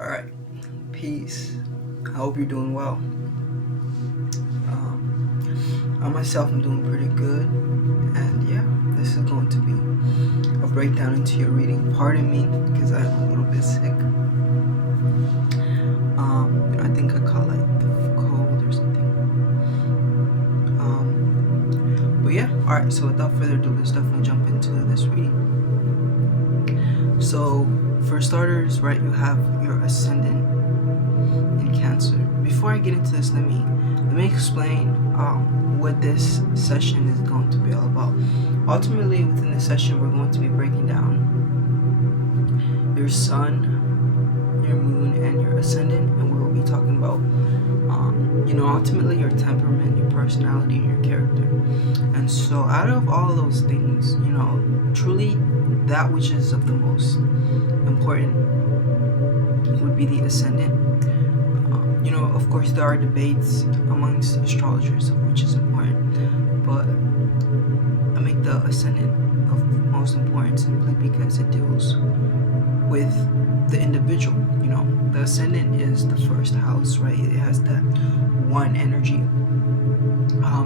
Alright, peace. I hope you're doing well. I myself am doing pretty good, and yeah, this is going to be a breakdown into your reading. Pardon me, because I'm a little bit sick. I think I caught like the cold or something. But yeah, alright, so without further ado, let's definitely jump into this reading. So, for starters, right, you have your ascendant in Cancer. Before I get into this, let me explain what this session is going to be all about. Ultimately, within this session, we're going to be breaking down your sun, your moon, and your ascendant, and we'll be talking about ultimately your temperament, your personality, and your character. And so out of all those things, truly that which is of the most important would be the ascendant. Of course, there are debates amongst astrologers of which is important, but I make the ascendant of most important simply because it deals with the individual. The ascendant is the first house, right? It has that one energy.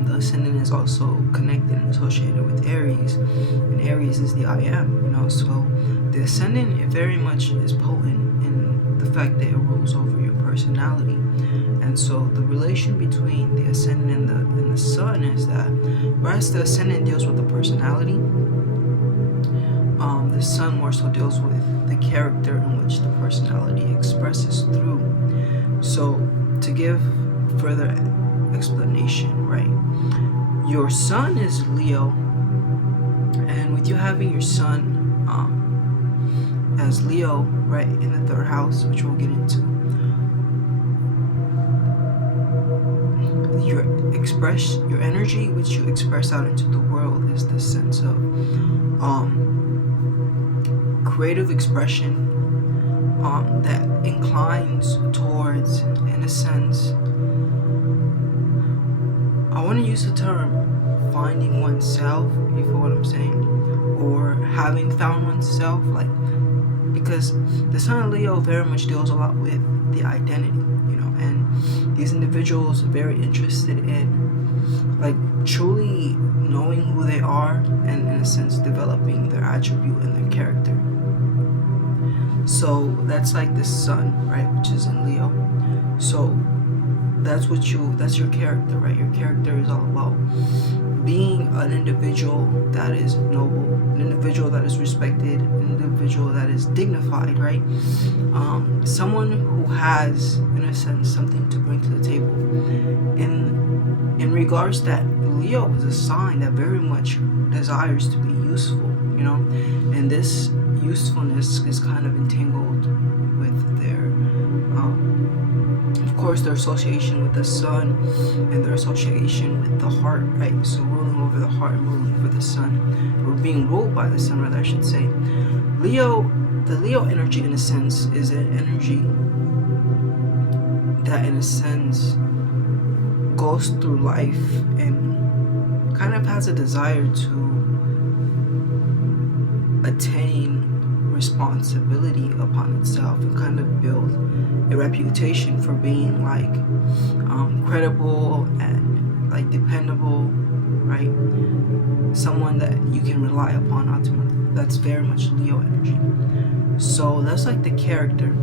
The ascendant is also connected and associated with Aries, and Aries is the I am. So the ascendant, it very much is potent in the fact that it rules over your personality. And so the relation between the ascendant and the sun is that whereas the ascendant deals with the personality, the sun more so deals with the character in which the personality expresses through. So to give further explanation, right, your sun is Leo, and with you having your sun as Leo, right, in the third house, which we'll get into, your energy which you express out into the world is this sense of creative expression that inclines towards, in a sense, I want to use the term finding oneself, you feel what I'm saying, or having found oneself, because the sun of Leo very much deals a lot with the identity, and these individuals are very interested in truly knowing who they are and, in a sense, developing their attribute and their character. So that's like the sun, right, which is in Leo. So that's your character, right? Your character is all about being an individual that is noble, an individual that is respected, an individual that is dignified, right? Someone who has, in a sense, something to bring to the table. In regards that Leo is a sign that very much desires to be useful, and this usefulness is kind of entangled with their of course, their association with the sun and their association with the heart, right? So ruling over the heart and ruling over the sun, or being ruled by the sun, rather, I should say. The Leo energy, in a sense, is an energy that, in a sense, goes through life and kind of has a desire to attain responsibility upon itself and kind of build a reputation for being credible and dependable, right? Someone that you can rely upon ultimately. That's very much Leo energy. So that's the character.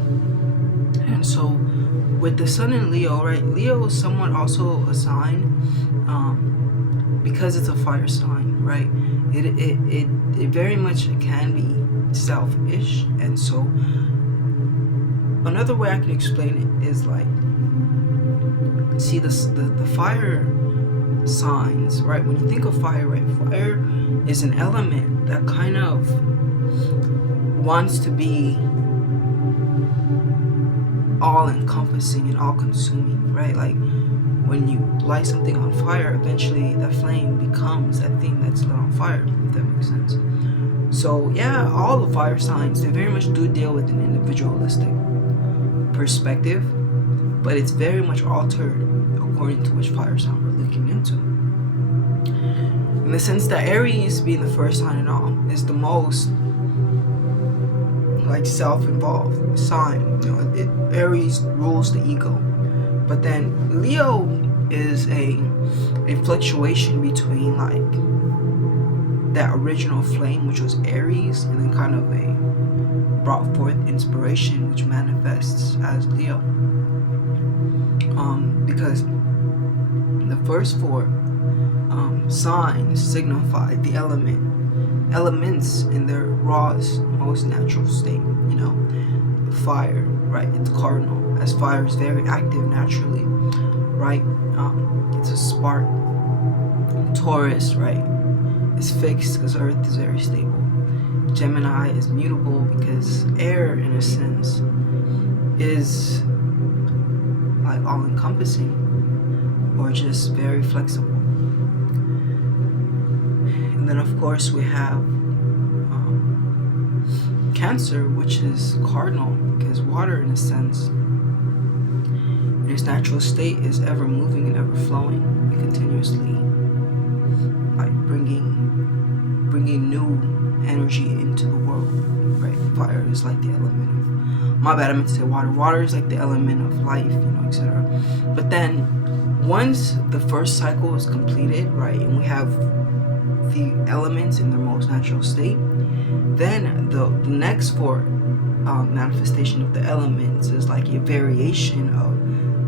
And so with the sun in Leo, right, Leo is somewhat also a sign because it's a fire sign, right? It very much can be selfish. And so another way I can explain it is see the fire signs, right? When you think of fire, right, fire is an element that kind of wants to be all-encompassing and all-consuming, right? When you light something on fire, eventually that flame becomes that thing that's lit on fire, if that makes sense. So yeah, all the fire signs, they very much do deal with an individualistic perspective, but it's very much altered according to which fire sign we're looking into. In the sense that Aries, being the first sign in all, is the most like self-involved sign. Aries rules the ego, but then Leo is a fluctuation between like that original flame, which was Aries, and then kind of a brought forth inspiration, which manifests as Leo. Because the first four signs signify the elements in their rawest, most natural state. Fire, right? It's cardinal, as fire is very active naturally, right? It's a spark. Taurus, right? Is fixed because Earth is very stable. Gemini is mutable because air, in a sense, is like all-encompassing or just very flexible. And then of course we have Cancer, which is cardinal because water, in a sense, in its natural state, is ever moving and ever flowing and continuously like bringing new energy into the world, right? Fire is like the element of, my bad, I meant to say water. Water is like the element of life, etc. But then once the first cycle is completed, right, and we have the elements in their most natural state, then the next four manifestation of the elements is like a variation of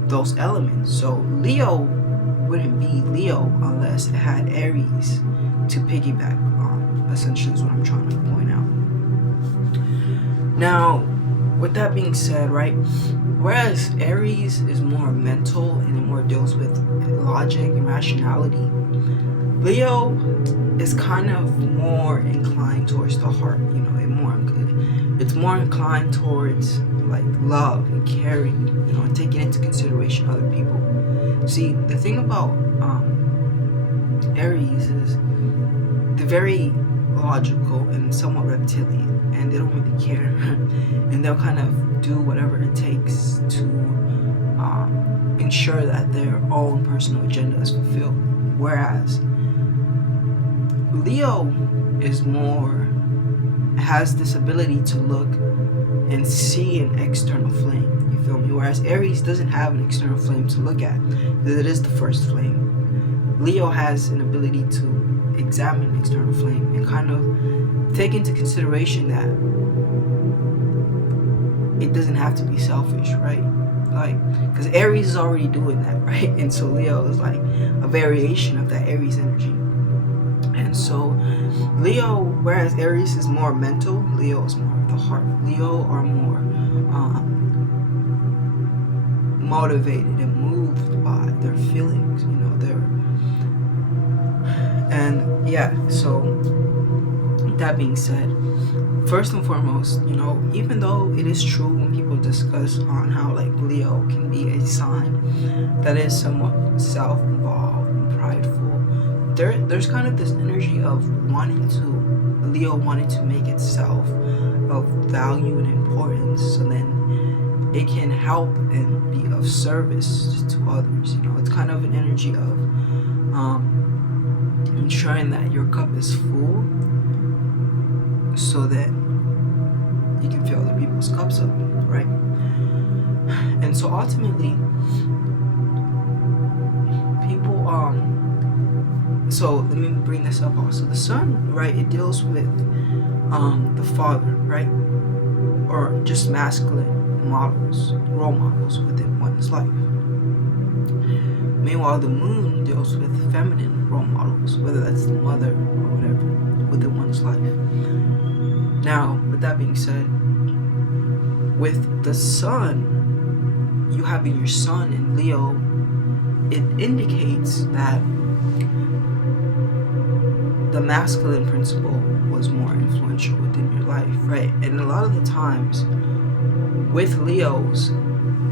those elements. So Leo wouldn't be Leo unless it had Aries to piggyback on, essentially, is what I'm trying to point out. Now, with that being said, right, whereas Aries is more mental and it more deals with logic and rationality, Leo is kind of more inclined towards the heart, it's more inclined towards like love and caring, and taking into consideration other people. See, the thing about Aries is they're very logical and somewhat reptilian, and they don't really care, and they'll kind of do whatever it takes to ensure that their own personal agenda is fulfilled. Whereas Leo has this ability to look and see an external flame, you feel me? Whereas Aries doesn't have an external flame to look at, because it is the first flame. Leo has an ability to examine an external flame and kind of take into consideration that it doesn't have to be selfish, right? Like, because Aries is already doing that, right? And so Leo is like a variation of that Aries energy. And so Leo, whereas Aries is more mental, Leo is more of the heart. Leo are more motivated and moved by their feelings, and yeah, so that being said, first and foremost, even though it is true when people discuss on how like Leo can be a sign that is somewhat self-involved and prideful, there's kind of this energy of Leo wanting to make itself of value and importance, so then it can help and be of service to others. It's kind of an energy of ensuring that your cup is full, so that you can fill other people's cups up, right? And so ultimately, people so let me bring this up also. The sun, right, it deals with the father, right, or just masculine models, role models within one's life. Meanwhile, the moon deals with feminine role models, whether that's the mother or whatever, within one's life. Now, with that being said, with the sun, you having your sun in Leo, it indicates that the masculine principle was more influential within your life, right? And a lot of the times with Leos,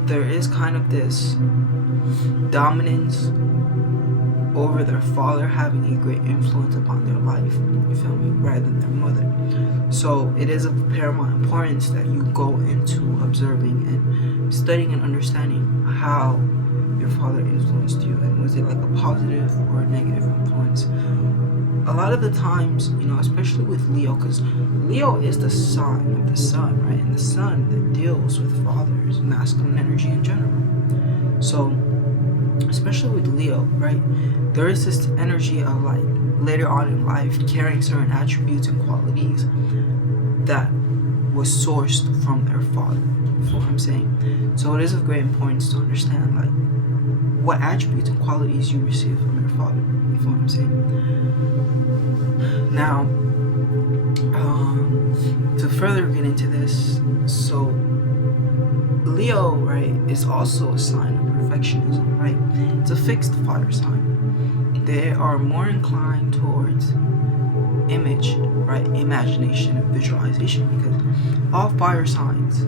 there is kind of this dominance over their father having a great influence upon their life, you feel me, rather than their mother. So it is of paramount importance that you go into observing and studying and understanding how your father influenced you, and was it like a positive or a negative influence. A lot of the times, especially with Leo, because Leo is the sign of the sun, right? And the sun that deals with fathers, masculine energy in general. So especially with Leo, right, there is this energy of like later on in life carrying certain attributes and qualities that was sourced from their father. You feel what I'm saying? So it is of great importance to understand like what attributes and qualities you receive from your father. You feel what I'm saying? Now, to further get into this, so Leo, right, is also a sign of perfectionism, right? It's a fixed fire sign. They are more inclined towards image, right, imagination and visualization, because all fire signs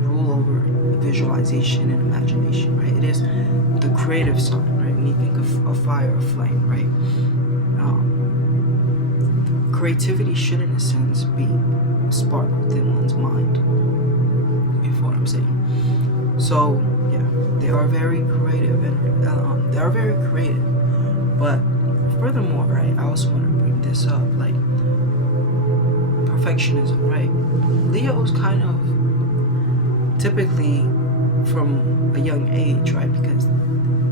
rule over visualization and imagination, right? It is the creative sign, right? When you think of fire or flame, right? Creativity should, in a sense, be sparked within one's mind. You feel what I'm saying? So yeah, they are very creative, and they are very creative. But furthermore, right, I also want to bring this up, like perfectionism, right? Leo's kind of typically from a young age, right? Because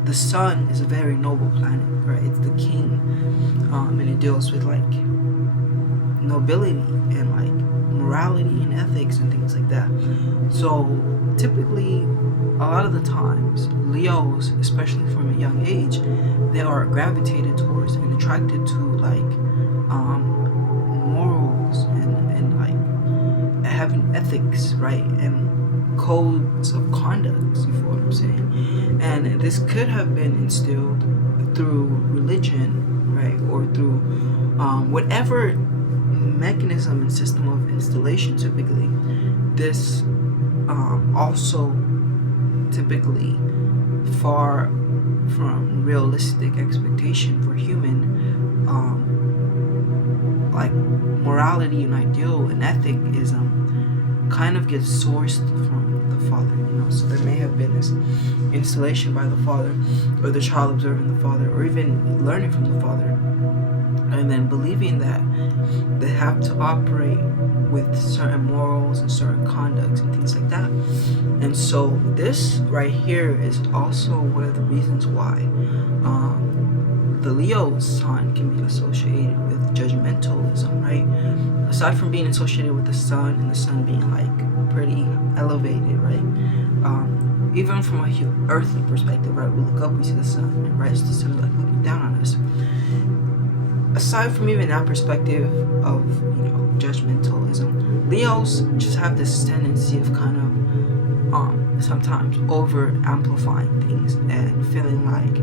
the sun is a very noble planet, right? It's the king, and it deals with like nobility and like morality and ethics and things like that. So typically, a lot of the times, Leos, especially from a young age, they are gravitated towards and attracted to like morals and like having ethics, right, and codes of conduct. You feel what I'm saying? And this could have been instilled through religion, right, or through whatever mechanism and system of installation. Typically, this also typically far from realistic expectation for human like morality and ideal and ethicism kind of gets sourced from the father, so there may have been this installation by the father, or the child observing the father, or even learning from the father, and then believing that they have to operate with certain morals and certain conducts and things like that. And so this right here is also one of the reasons why the Leo sign can be associated with judgmentalism, right? Aside from being associated with the sun, and the sun being like pretty elevated, right? Even from a earthly perspective, right? We look up, we see the sun, and right, the sun is like looking down on us. Aside from even that perspective of judgmentalism, Leos just have this tendency of kind of sometimes over amplifying things and feeling like,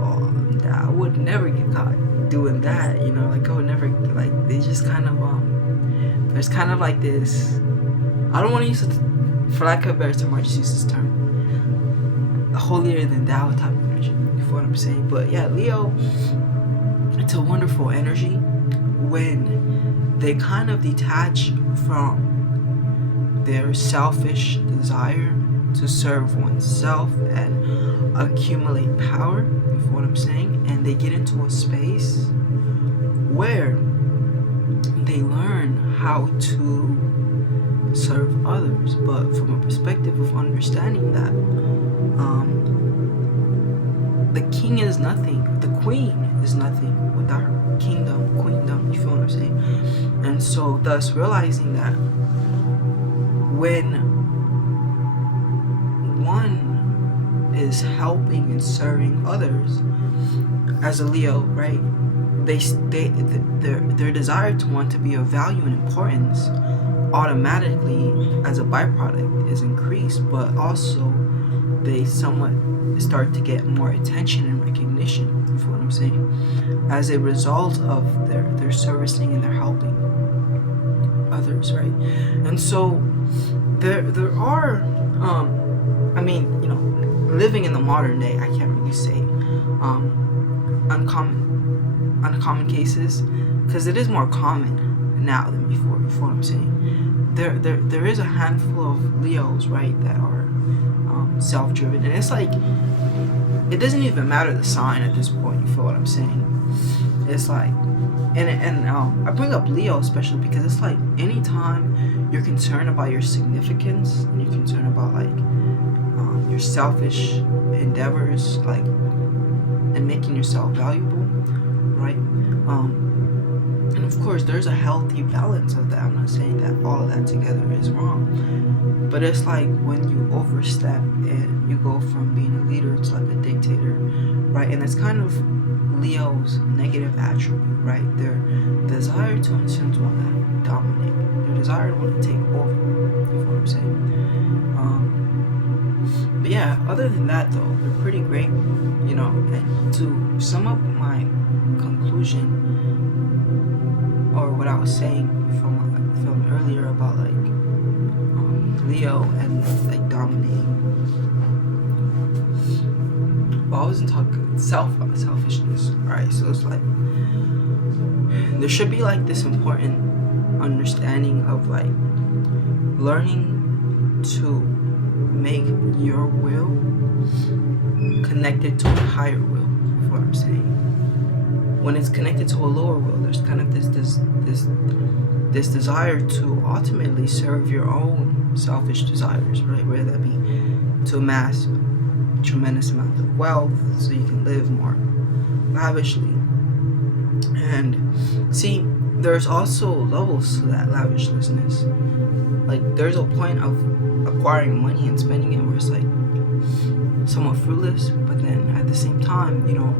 oh, I would never get caught doing that, like I would never, like they just kind of there's kind of like this, I don't want to use it, for lack of a better term, I just use this term, holier than thou type of energy. You feel what I'm saying? But yeah, Leo, it's a wonderful energy when they kind of detach from their selfish desire to serve oneself and accumulate power. You feel what I'm saying? And they get into a space where they learn how to serve others, but from a perspective of understanding that the king is nothing, the queen is nothing without her queendom, you feel what I'm saying? And so thus realizing that when one is helping and serving others as a Leo, right, their desire to want to be of value and importance automatically as a byproduct is increased, but also they somewhat start to get more attention and recognition, you feel what I'm saying, as a result of their servicing and their helping others, right? And so there are living in the modern day, I can't really say uncommon cases, because it is more common now than before. You feel what I'm saying? There is a handful of Leos, right, that are self-driven, and it's like it doesn't even matter the sign at this point. You feel what I'm saying? It's like, and I bring up Leo especially because it's like anytime you're concerned about your significance and you're concerned about like your selfish endeavors, like, and making yourself valuable, right? And of course, there's a healthy balance of that. I'm not saying that all of that together is wrong, but it's like when you overstep and you go from being a leader to like a dictator, right? And it's kind of Leo's negative attribute, right? Their desire to, in a sense, want to dominate, their desire to want to take over. You know what I'm saying? But yeah, other than that though, they're pretty great, you know. And to sum up my conclusion, or what I was saying from earlier about like Leo and like dominating. Well, I wasn't talking selfishness. Alright, so it's like there should be like this important understanding of like learning to make your will connected to a higher will. You know what I'm saying? When it's connected to a lower will, there's kind of this desire to ultimately serve your own selfish desires, right? Whether that be to amass tremendous amount of wealth so you can live more lavishly. And see, there's also levels to that lavishness. Like there's a point of acquiring money and spending it where it's like somewhat fruitless, but then at the same time, you know,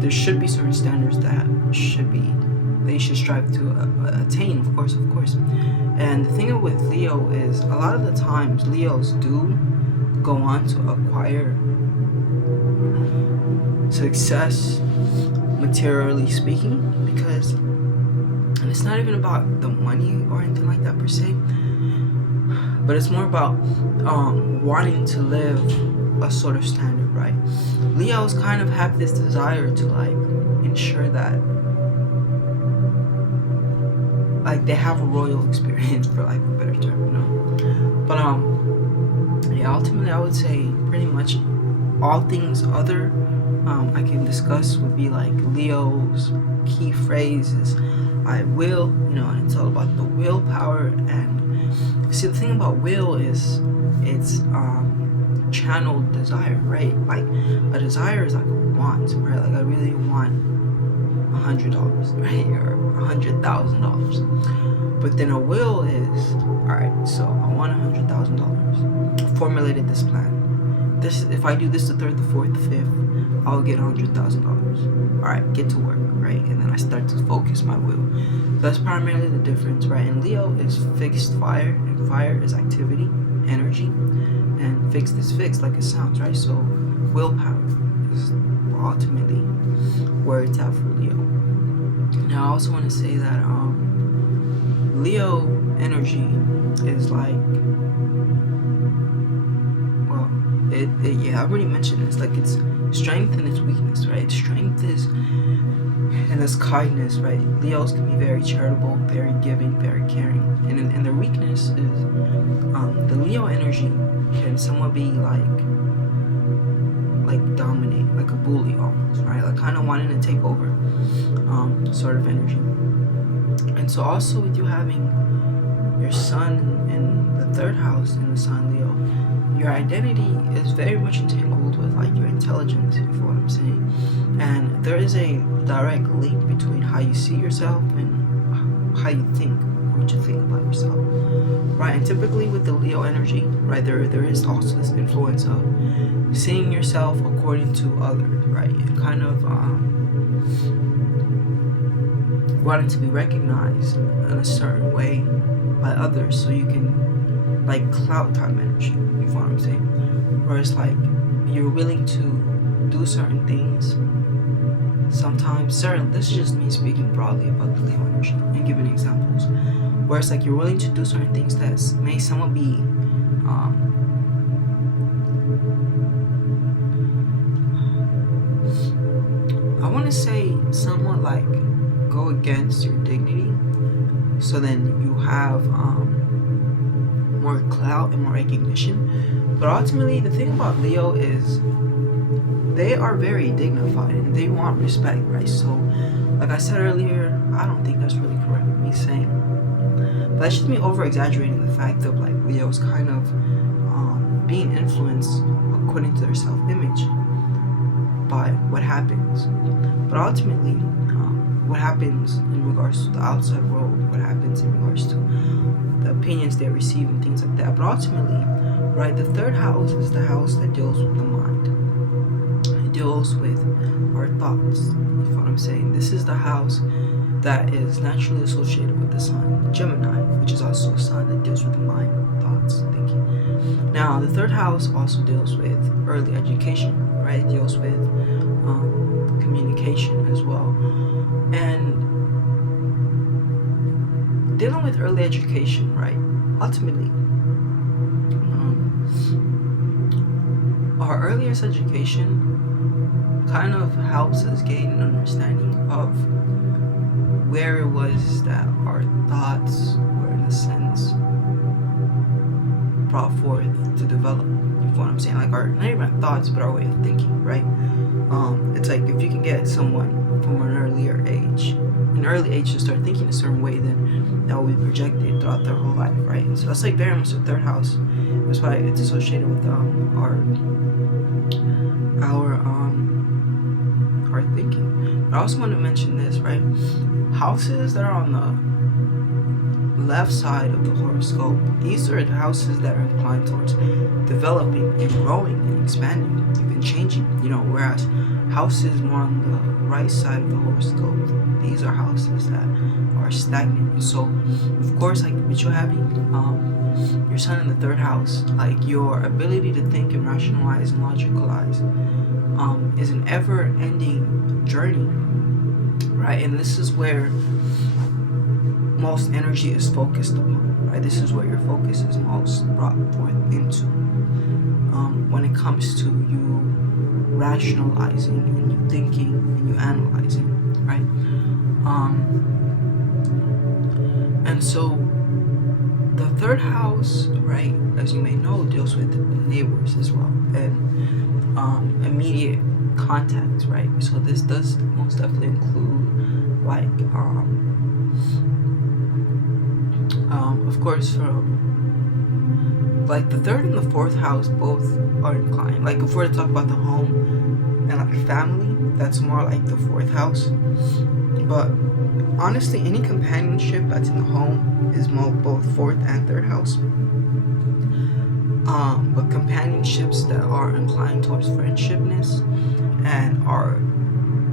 there should be certain standards that you should strive to attain, of course. And the thing with Leo is a lot of the times Leos do go on to acquire success, materially speaking, because, and it's not even about the money or anything like that per se, but it's more about wanting to live a sort of standard, right? Leos kind of have this desire to like ensure that like they have a royal experience, for like a better term, you know. But yeah, ultimately I would say pretty much all things other I can discuss would be like Leo's key phrases. I will, you know, and it's all about the willpower. And see, the thing about will is it's channeled desire, right? Like a desire is like a want, right? Like I really want $100, right? Or $100,000. But then a will is, alright, so I want $100,000. I formulated this plan. This, if I do this the third, the fourth, the fifth, I'll get $100,000. Alright, get to work, right? And then I start to focus my will. That's primarily the difference, right? And Leo is fixed fire, and fire is activity, energy, and fixed is fixed, like it sounds, right? So willpower is ultimately where it's at for Leo. Now I also want to say that Leo energy is like, well, yeah, I already mentioned this. Like it's strength and its weakness, right? Strength is and its kindness, right? Leos can be very charitable, very giving, very caring, and their weakness is the Leo energy can somewhat be like dominate, like a bully almost, right? Like kind of wanting to take over, sort of energy. And so also with you having your sun in the third house in the sign Leo, your identity is very much entangled with like your intelligence, if you know what I'm saying. And there is a direct link between how you see yourself and how you think, what you think about yourself, right? And typically with the Leo energy, right, there is also this influence of seeing yourself according to others, right? And kind of wanting to be recognized in a certain way by others, so you can, like, clout type energy, you know what I'm saying? Where it's like you're willing to do certain things sometimes. This is just me speaking broadly about the Leo energy and giving examples, where it's like you're willing to do certain things that may somewhat be somewhat like go against your dignity, so then you have more clout and more recognition. But ultimately, the thing about Leo is they are very dignified and they want respect, right? So like I said earlier, I don't think that's really correct me saying, but that's just me over exaggerating the fact of like Leo's kind of being influenced according to their self-image by what happens. But ultimately, what happens in regards to the outside world, what happens in regards to the opinions they receive and things like that. But ultimately, right, the third house is the house that deals with the mind. It deals with our thoughts. You know what I'm saying? This is the house that is naturally associated with the sign Gemini, which is also a sign that deals with the mind, thoughts, thinking. Now, the third house also deals with early education, right? It deals with communication as well. And dealing with early education, right? Ultimately, our earliest education kind of helps us gain an understanding of where it was that our thoughts were, in a sense, brought forth to develop. You know what I'm saying? Like our, not even our thoughts, but our way of thinking, right? It's like if you can get someone from an early age to start thinking a certain way, then that will be projected throughout their whole life, right? And so that's like very much the third house. That's why it's associated with our thinking. But I also want to mention this, right? Houses that are on the left side of the horoscope, these are the houses that are inclined towards developing and growing and expanding, even changing, whereas houses more on the right side of the horoscope, these are houses that are stagnant. And so of course, like with you having your sun in the third house, like your ability to think and rationalize and logicalize is an ever-ending journey, right? And this is where most energy is focused upon, right? This is where your focus is most brought forth into when it comes to you rationalizing and you thinking and you analyzing, right? And so the third house, right, as you may know, deals with neighbors as well and immediate contacts, right? So this does most definitely include like of course, from like the third and the fourth house both are inclined. Like if we're to talk about the home and like family, that's more like the fourth house. But honestly, any companionship that's in the home is both fourth and third house. But companionships that are inclined towards friendshipness and are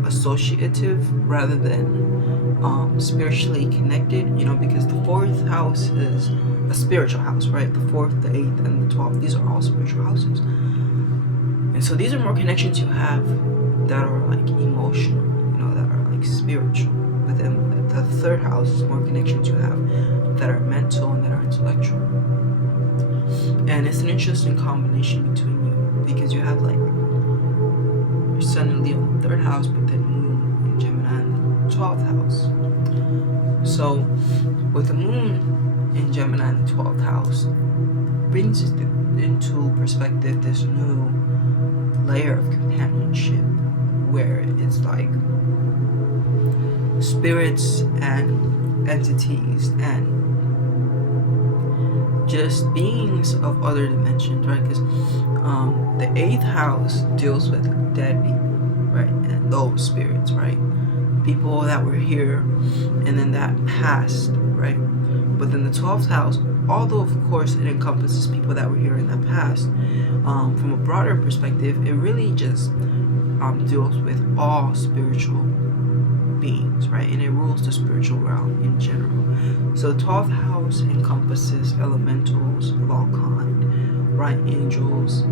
associative rather than spiritually connected, because the fourth house is a spiritual house, right? The fourth, the eighth, and the 12th, these are all spiritual houses. And so these are more connections you have that are like emotional, that are like spiritual. But then the third house is more connections you have that are mental and that are intellectual. And it's an interesting combination between you because you have like your sun and Leo in the third house, but then moon and Gemini in the 12th house. So with the moon in Gemini in the 12th house, brings into perspective this new layer of companionship where it's like spirits and entities and just beings of other dimensions, right? Because the 8th house deals with dead people, right? And those spirits, right? People that were here and then that passed, right? But then the 12th house, although of course it encompasses people that were here in the past, from a broader perspective, it really just deals with all spiritual beings, right? And it rules the spiritual realm in general. So 12th house encompasses elementals of all kind, right? Angels,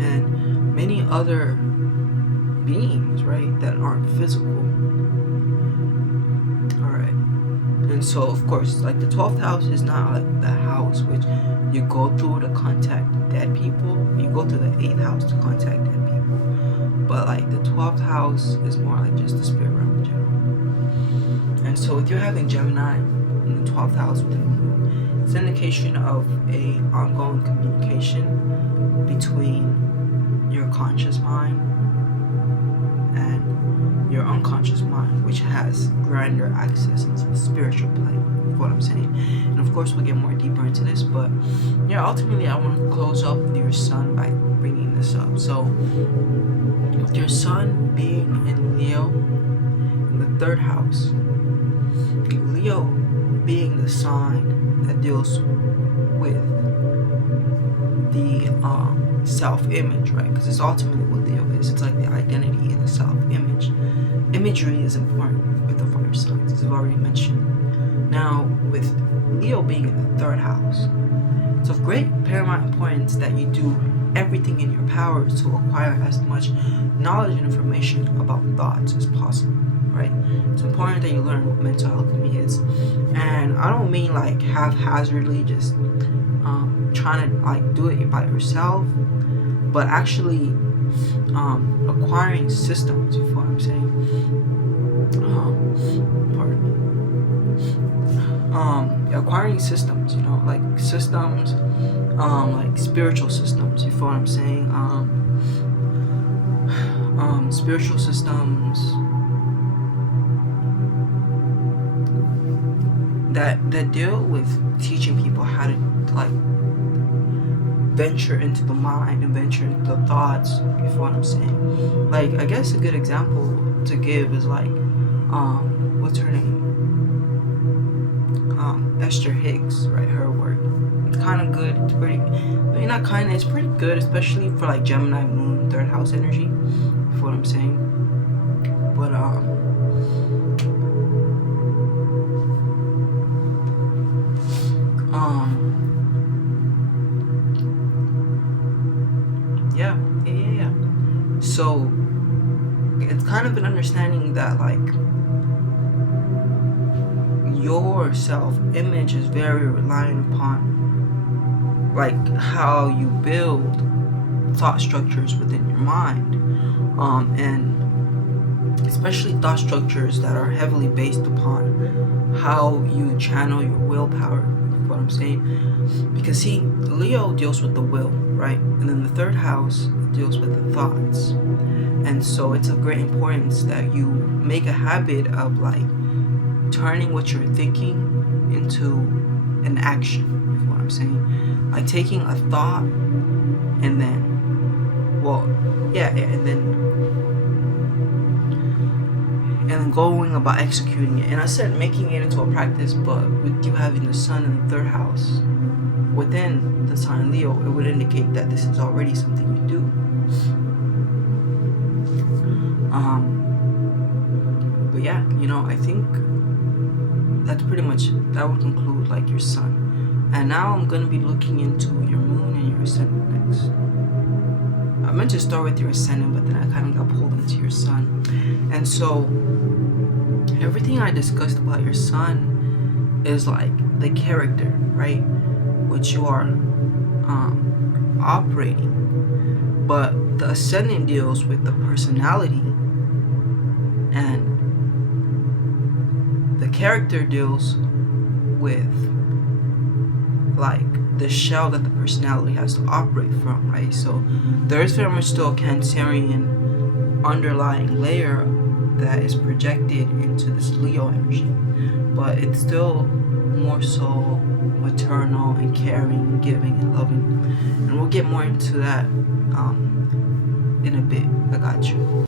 and many other beings, right? That aren't physical. Alright. And so of course, like the 12th house is not like the house which you go through to contact dead people. You go to the 8th house to contact dead people. But like the 12th house is more like just the spirit realm in general. And so if you're having Gemini in the 12th house within the moon, it's an indication of a ongoing communication between your conscious mind and your unconscious mind, which has grander access into the spiritual plane, is what I'm saying. And of course we'll get more deeper into this, but yeah, ultimately I want to close up with your sun by bringing this up. So with your sun being in Leo in the 3rd house, Leo being the sign that deals with the self-image, right? Because it's ultimately what Leo is. It's like the identity and the self-image. Imagery is important with the fire signs, as I've already mentioned. Now, with Leo being in the 3rd house, it's of great paramount importance that you do everything in your power to acquire as much knowledge and information about thoughts as possible, right? It's important that you learn what mental alchemy is. And I don't mean like haphazardly just trying to like do it by yourself, but actually acquiring systems, you feel what I'm saying? Pardon me. Acquiring systems, you know, like systems, like spiritual systems, you feel what I'm saying? Spiritual systems that deal with teaching people how to like venture into the mind and venture into the thoughts, you feel what I'm saying? Like, I guess a good example to give is like, what's her name? Esther Hicks, right? Her work. It's kind of good. It's pretty, I mean, not kind of, it's pretty good, especially for like Gemini moon, 3rd house energy, you feel what I'm saying? But, yeah. So it's kind of an understanding that like your self-image is very reliant upon like how you build thought structures within your mind, and especially thought structures that are heavily based upon how you channel your willpower, what I'm saying. Because see, Leo deals with the will, right? And then the 3rd house deals with the thoughts. And so it's of great importance that you make a habit of like turning what you're thinking into an action, you know what I'm saying? Like taking a thought and then, well, yeah, and then going about executing it. And I said making it into a practice, but with you having the sun in the 3rd house within the sign Leo, it would indicate that this is already something you do. But yeah, you know, I think that's pretty much, that would conclude like your sun. And now I'm going to be looking into your moon and your ascendant next. I meant to start with your ascendant, but then I kind of got pulled into your sun. And so everything I discussed about your sun is like the character, right, which you are operating. But the ascendant deals with the personality, and the character deals with like the shell that the personality has to operate from, right? So there is very much still a Cancerian underlying layer that is projected into this Leo energy, but it's still more so maternal and caring and giving and loving, and we'll get more into that in a bit. I got you.